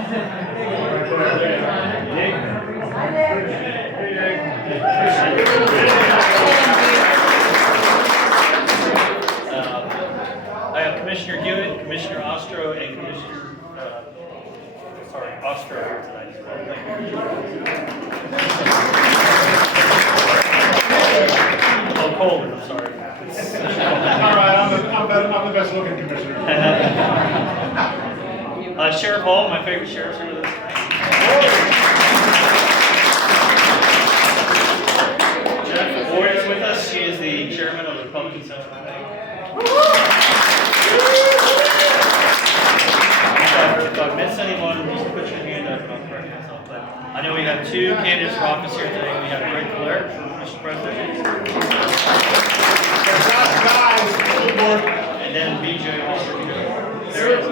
I have Commissioner Hewitt, Commissioner Ostro, and Commissioner Ostro here tonight as well. Oh, Coleman, I'm sorry. All right, I'm the best looking commissioner. Sheriff Hall, my favorite sheriff's here with us tonight. Jennifer Boyd is with us. She is the chairman of the Republican Central Committee. If I miss anyone, just put your hand up and I'll correct myself. But I know we have two candidates for office here today. We have Greg Blair, Mr. President. And then BJ Walker. There it is.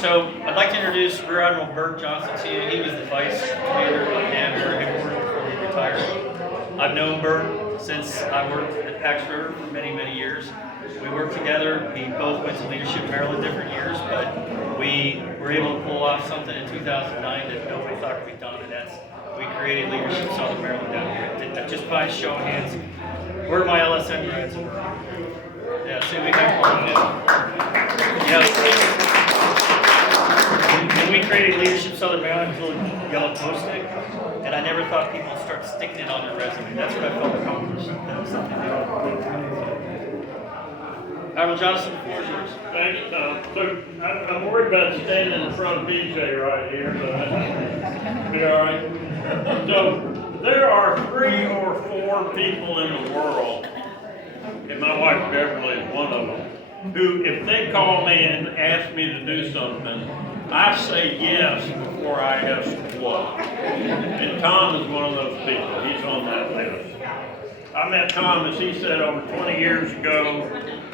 So I'd like to introduce Rear Admiral Bert Johnson to you. He was the vice commander of Danville headquarters before he retired. I've known Bert since I worked at Pax River for many, many years. We worked together. We both went to Leadership Maryland different years, but we were able to pull off something in 2009 that nobody thought could be done, and that's we created Leadership Southern Maryland down here. Did that just by a show of hands. Where are my LSM grads? Yeah, see, we have one now. Yeah. When we created Leadership Southern Maryland, it was a little yellow post-it, and I never thought people would start sticking it on their resume. That's what I felt accomplished. That was something they all Admiral Johnson, the floor is yours. Thank you, Tom. So I'm worried about standing in front of BJ right here, but that'll be all right. So there are 3 or 4 people in the world, and my wife Beverly is one of them, who if they call me and ask me to do something, I say yes before I ask what. And Tom is one of those people. He's on that list. I met Tom, as he said, over 20 years ago.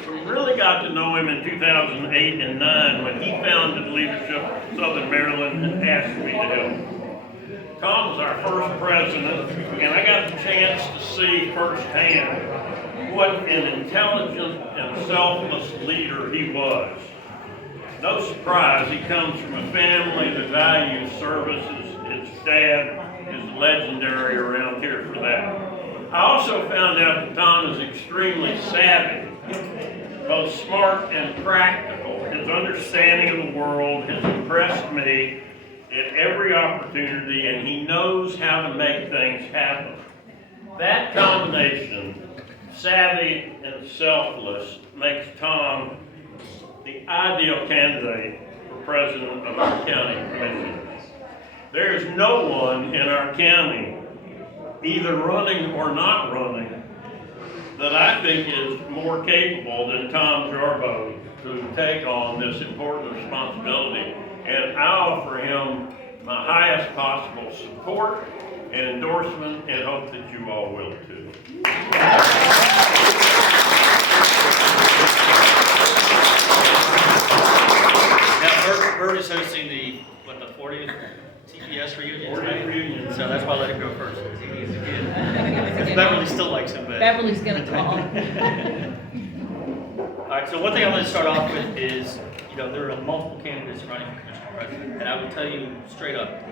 We really got to know him in 2008 and 9 when he founded Leadership Southern Maryland and asked me to help. Tom was our first president, and I got the chance to see firsthand what an intelligent and selfless leader he was. No surprise, he comes from a family that values services. His dad is legendary around here for that. I also found out that Tom is extremely savvy, both smart and practical. His understanding of the world has impressed me at every opportunity, and he knows how to make things happen. That combination, savvy and selfless, makes Tom the ideal candidate for president of our county commission. There is no one in our county, either running or not running, that I think is more capable than Tom Jarboe to take on this important responsibility. And I offer him my highest possible support and endorsement, and hope that you all will too. Now, Bert is hosting the 40th TPS reunion tonight, so that's why I let him go first. Because Beverly still likes him, but Beverly's gonna call. All right, so one thing I'm going to start off with is, there are multiple candidates running for Commissioner President, and I will tell you straight up,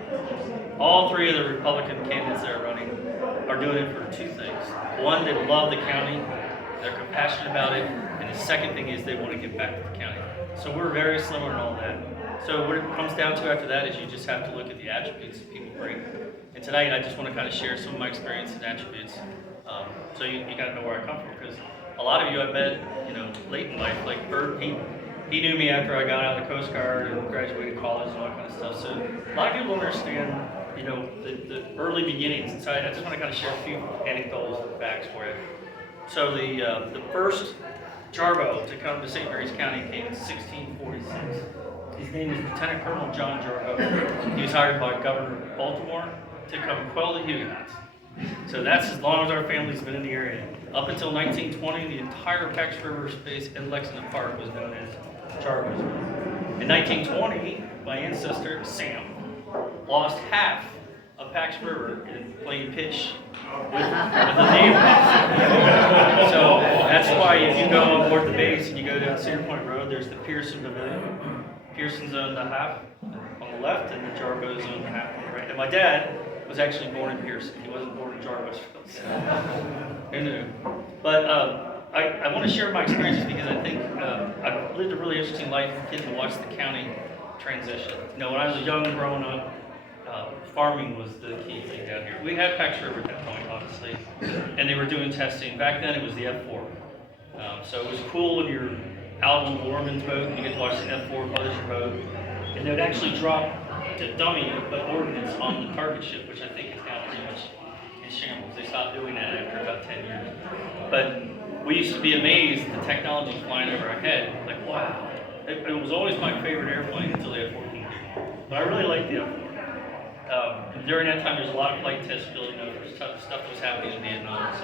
all 3 of the Republican candidates that are running are doing it for 2 things. One, they love the county, they're compassionate about it, and the second thing is they want to give back to the county. So we're very similar in all that. So what it comes down to after that is you just have to look at the attributes that people bring. And tonight I just want to kind of share some of my experience and attributes. So you got to know where I come from, because a lot of you I met, late in life, like Bert, he knew me after I got out of the Coast Guard and graduated college and all that kind of stuff. So a lot of people don't understand, the early beginnings. And so I just want to kind of share a few anecdotes and facts for you. So the first Jarboe to come to St. Mary's County came in 1646. His name is Lieutenant Colonel John Jarboe. He was hired by Governor of Baltimore to come quell the Huguenots. So that's as long as our family's been in the area. Up until 1920, the entire Pax River space in Lexington Park was known as Jarboe's. In 1920, my ancestor, Sam, lost half of of Pax River and playing pitch with the neighbors. So that's why if you go on board the base and you go down Cedar Point Road, there's the Pearson Pavilion. Pearson's owned the half on the left, and the Jarboe's owned the half on the right. And my dad was actually born in Pearson. He wasn't born in Jarboesville. So who knew? But I want to share my experiences because I think I've lived a really interesting life getting to watch the county transition. You know, when I was young growing up, farming was the key thing down here. We had Pax River at that point, obviously, and they were doing testing. Back then it was the F4. So it was cool when you're out on the Orman's boat and you get to watch the F4 publish your boat. And they would actually drop the dummy ordnance on the target ship, which I think is now pretty much in shambles. They stopped doing that after about 10 years. But we used to be amazed at the technology flying over our head. Like, wow. It was always my favorite airplane until the F-14. But I really liked the F-4. During that time, there's a lot of flight tests building up for stuff that was happening in Vietnam.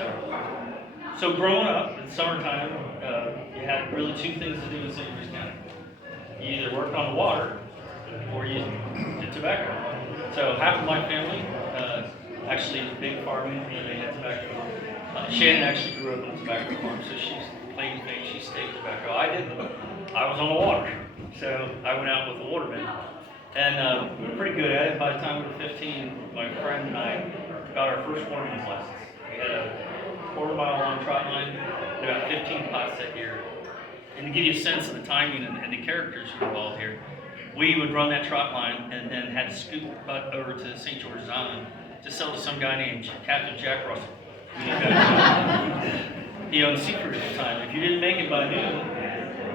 So growing up in summertime, you had really two things to do in St. Louis County. You either worked on the water or you did tobacco. So half of my family actually is big farming, and they had tobacco. Shannon actually grew up on a tobacco farm, so she's plain thing, she stayed tobacco. I didn't. I was on the water, so I went out with the watermen. And we were pretty good at it. By the time we were 15, my friend and I got our first waterman's license. We had a quarter-mile long trot line, and about 15 pots that year. And to give you a sense of the timing and the characters who were involved here, we would run that trot line and then had to scoop the butt over to St. George's Island to sell to some guy named Captain Jack Russell. He owned Seaford at the time. If you didn't make it by noon,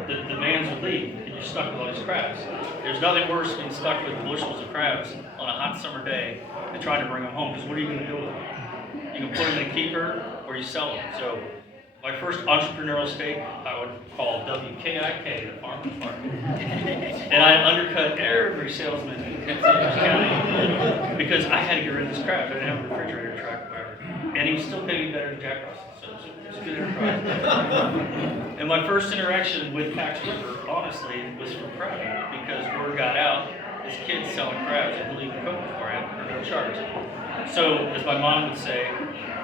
the mans would leave, and you're stuck with all these crabs. There's nothing worse than stuck with bushels of crabs on a hot summer day and trying to bring them home, because what are you going to do with them? You can put them in a keeper, or you sell them. So my first entrepreneurial stake, I would call WKIK, the farmer's market. And I undercut every salesman in St. Louis County because I had to get rid of this crap. I didn't have a refrigerator truck, whatever. And he was still paying me better than Jack Russell, so it was a good enterprise. And my first interaction with Pax River, honestly, was from crabbing, because word got out, this kid's selling crabs, I believe in coke for him, or no charge. So, as my mom would say,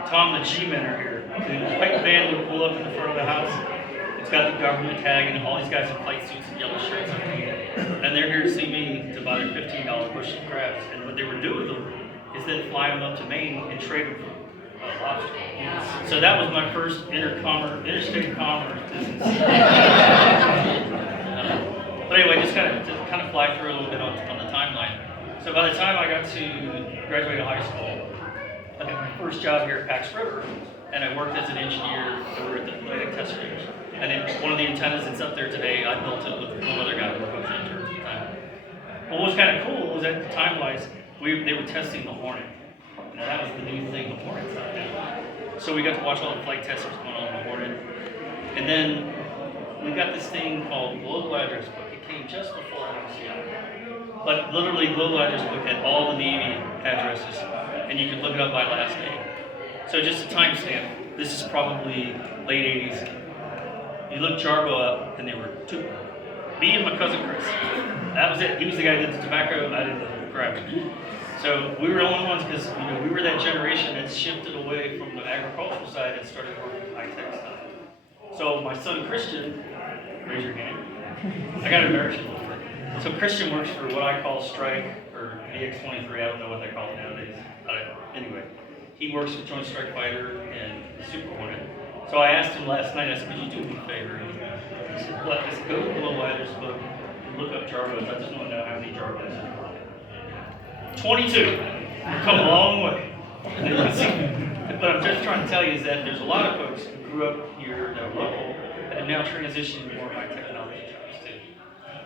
Tom, the G-men are here. The white van would pull up in the front of the house. It's got the government tag and all these guys in white suits and yellow shirts and they're here to see me to buy their $15 bushel of crabs. And what they would do with them is then fly them up to Maine and trade them for lobster. So that was my first interstate commerce business. But anyway, just kind of fly through a little bit on the timeline. So by the time I got to graduate high school, I got my first job here at Pax River, and I worked as an engineer over at the Atlantic Test Range. And then one of the antennas that's up there today, I built it with one other guy who was engineer at the time. But what was kind of cool was at the time-wise, they were testing the Hornet. And that was the new thing, the Hornet's out there. So we got to watch all the flight tests that was going on in the Hornet. And then we got this thing called Global Address Book. It came just before MCI. But literally, Global Address Book had all the Navy addresses, and you could look it up by last name. So just a timestamp, this is probably late 80s. You look Jarboe up, and they were two. Me and my cousin Chris. That was it. He was the guy that did the tobacco, I did the crab. So we were the only ones, because we were that generation that shifted away from the agricultural side and started working with high-tech stuff. So my son Christian, raise your hand. I got embarrassed a little bit. So Christian works for what I call Strike, or VX-23, I don't know what they call it nowadays. Anyway, he works with Joint Strike Fighter and Super Hornet. So I asked him last night, I said, could you do me a favor? He said, what? I said, go to the Global Address Book and look up Jarboes. I just want to know how many Jarboes there are. 22. We've come a long way. But I'm just trying to tell you is that there's a lot of folks who grew up here that were local that have now transitioned to more high technology jobs too.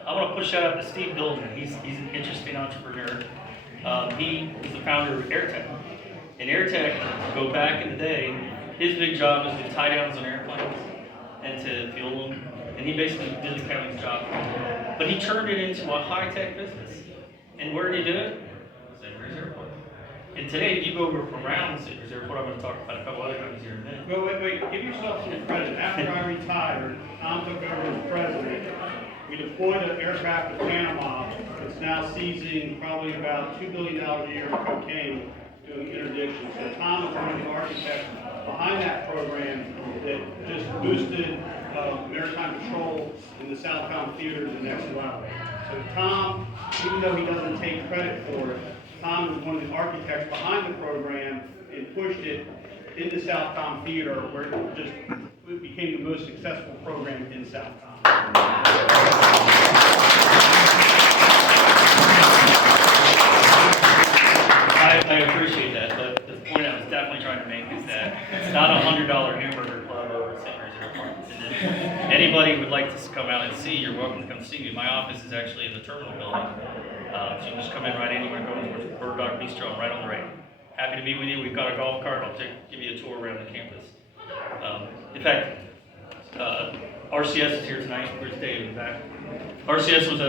I want to push that up to Steve Bildman. He's an interesting entrepreneur. He was the founder of AirTech. And AirTech, go back in the day, his big job was to tie downs on airplanes and to fuel them. And he basically did the county's job. But he turned it into a high-tech business. And where did he do it? St. Louis Airport. And today, if you go around St. Louis Airport, I'm going to talk about a couple other companies here in a minute. Wait, give yourself some credit. After I retired, Tom took over as president. We deployed an aircraft to Panama. It's now seizing probably about $2 billion a year of cocaine doing interdiction. So Tom is one of the architects behind that program that just boosted maritime patrol in the southbound theaters the next level. So Tom, even though he doesn't take credit for it, Tom was one of the architects behind the program and pushed it in the Southcom Theater, where it became the most successful program in Southcom. I appreciate that, but the point I was definitely trying to make is that it's not a $100 hamburger club over at St. Mary's Airport. And if anybody would like to come out and see, you're welcome to come see me. My office is actually in the terminal building. So you can just come in right anywhere, go towards Bird Dog Bistro, I'm right on the right. Happy to be with you. We've got a golf cart. I'll give you a tour around the campus. In fact, RCS is here tonight. Where's Dave in the back? RCS was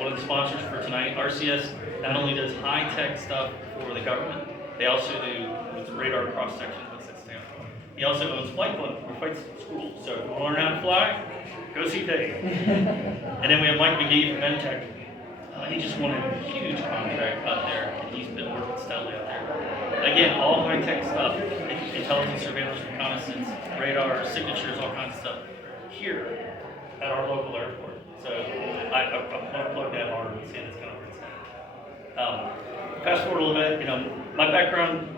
one of the sponsors for tonight. RCS not only does high-tech stuff for the government, they also do with radar cross-section. What's that stand for? He also owns Flight Club, or flight school. So if you want to learn how to fly, go see Dave. And then we have Mike McGee from Mentech. He just won a huge contract out there, and he's been working steadily out there. Again, all high-tech stuff, intelligence, surveillance, reconnaissance, radar, signatures, all kinds of stuff here at our local airport. So I want to plug that hard and say that's kind of where it's at. Fast forward a little bit, my background,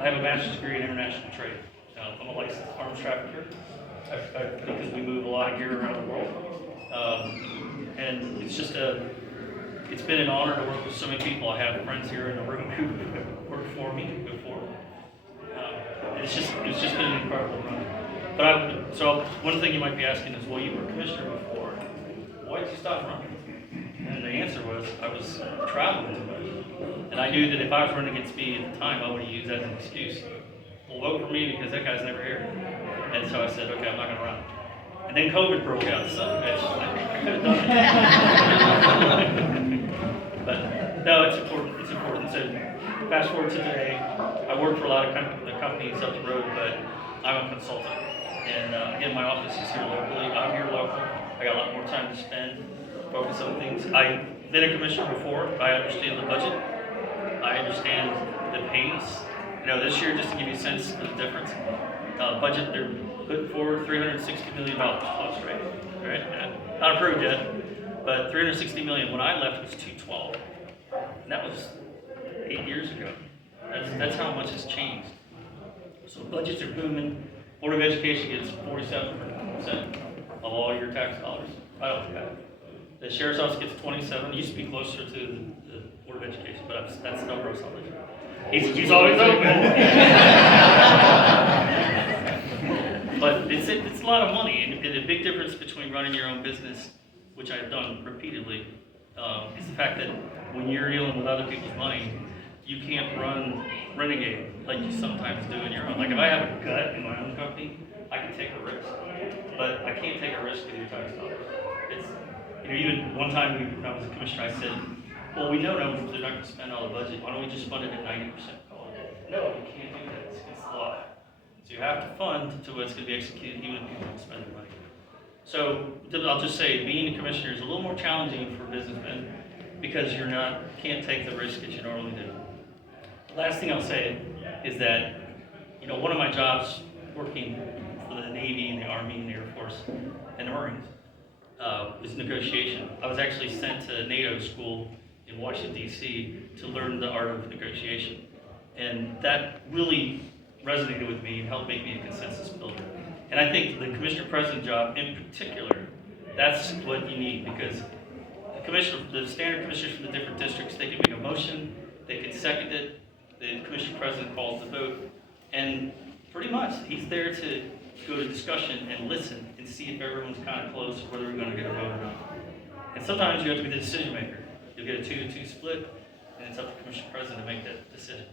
I have a master's degree in international trade. I'm a licensed arms trafficker because we move a lot of gear around the world. And it's been an honor to work with so many people. I have friends here in the room who have worked for me before. It's just been an incredible run. But so one thing you might be asking is, well, you were commissioner before. Why did you stop running? And the answer was, I was traveling too much. And I knew that if I was running against me at the time, I would have used that as an excuse. Well, vote for me because that guy's never here. And so I said, okay, I'm not going to run. And then COVID broke out, so I could have done it. But no, it's important. So fast forward to today, I work for a lot of companies up the road, but I'm a consultant. And again, my office is here locally. I'm here local. I got a lot more time to spend, focus on things. I've been a commissioner before. I understand the budget. I understand the pace. This year, just to give you a sense of the difference, budget they're putting forward $360 million plus, right? Not approved yet, but $360 million. When I left, it was $212, and that was 8 years ago. That's how much has changed. So budgets are booming. Board of Education gets 47% of all your tax dollars. I don't do that. The Sheriff's Office gets 27. It used to be closer to the Board of Education, but that's no gross knowledge. He's always open. But it's a lot of money, and the big difference between running your own business, which I've done repeatedly, is the fact that when you're dealing with other people's money, you can't run renegade like you sometimes do in your own. Like if I have a gut in my own company, I can take a risk, but I can't take a risk with your tax dollars. It's even one time when I was a commissioner, I said, well, we know they're not going to spend all the budget. Why don't we just fund it at 90%? No, you can't do that. It's against the law. So you have to fund to what's going to be executed, even if people don't spend their money. So I'll just say, being a commissioner is a little more challenging for businessmen because can't take the risk that you normally do. The last thing I'll say is that, one of my jobs working for the Navy and the Army and the Air Force and the Marines was negotiation. I was actually sent to NATO school in Washington, D.C. to learn the art of negotiation. And that really resonated with me and helped make me a consensus builder. And I think the commissioner president job in particular, that's what you need, because the standard commissioners from the different districts, they can make a motion, they can second it, the commissioner president calls the vote, and pretty much he's there to go to discussion and listen and see if everyone's kind of close, whether we're going to get a vote or not. And sometimes you have to be the decision maker. You'll get a 2-2 split, and it's up to the commissioner president to make that decision.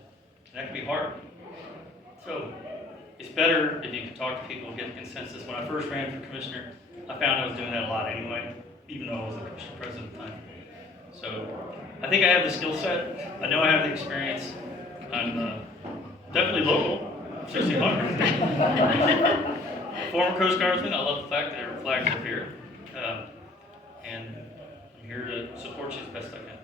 And that can be hard. So it's better if you can talk to people and get a consensus. When I first ran for commissioner, I found I was doing that a lot anyway, even though I was the commissioner president at the time. So I think I have the skill set. I know I have the experience. I'm definitely local, 1600. Former Coast Guardsman. I love the fact that there are flags up here. And I'm here to support you as best I can.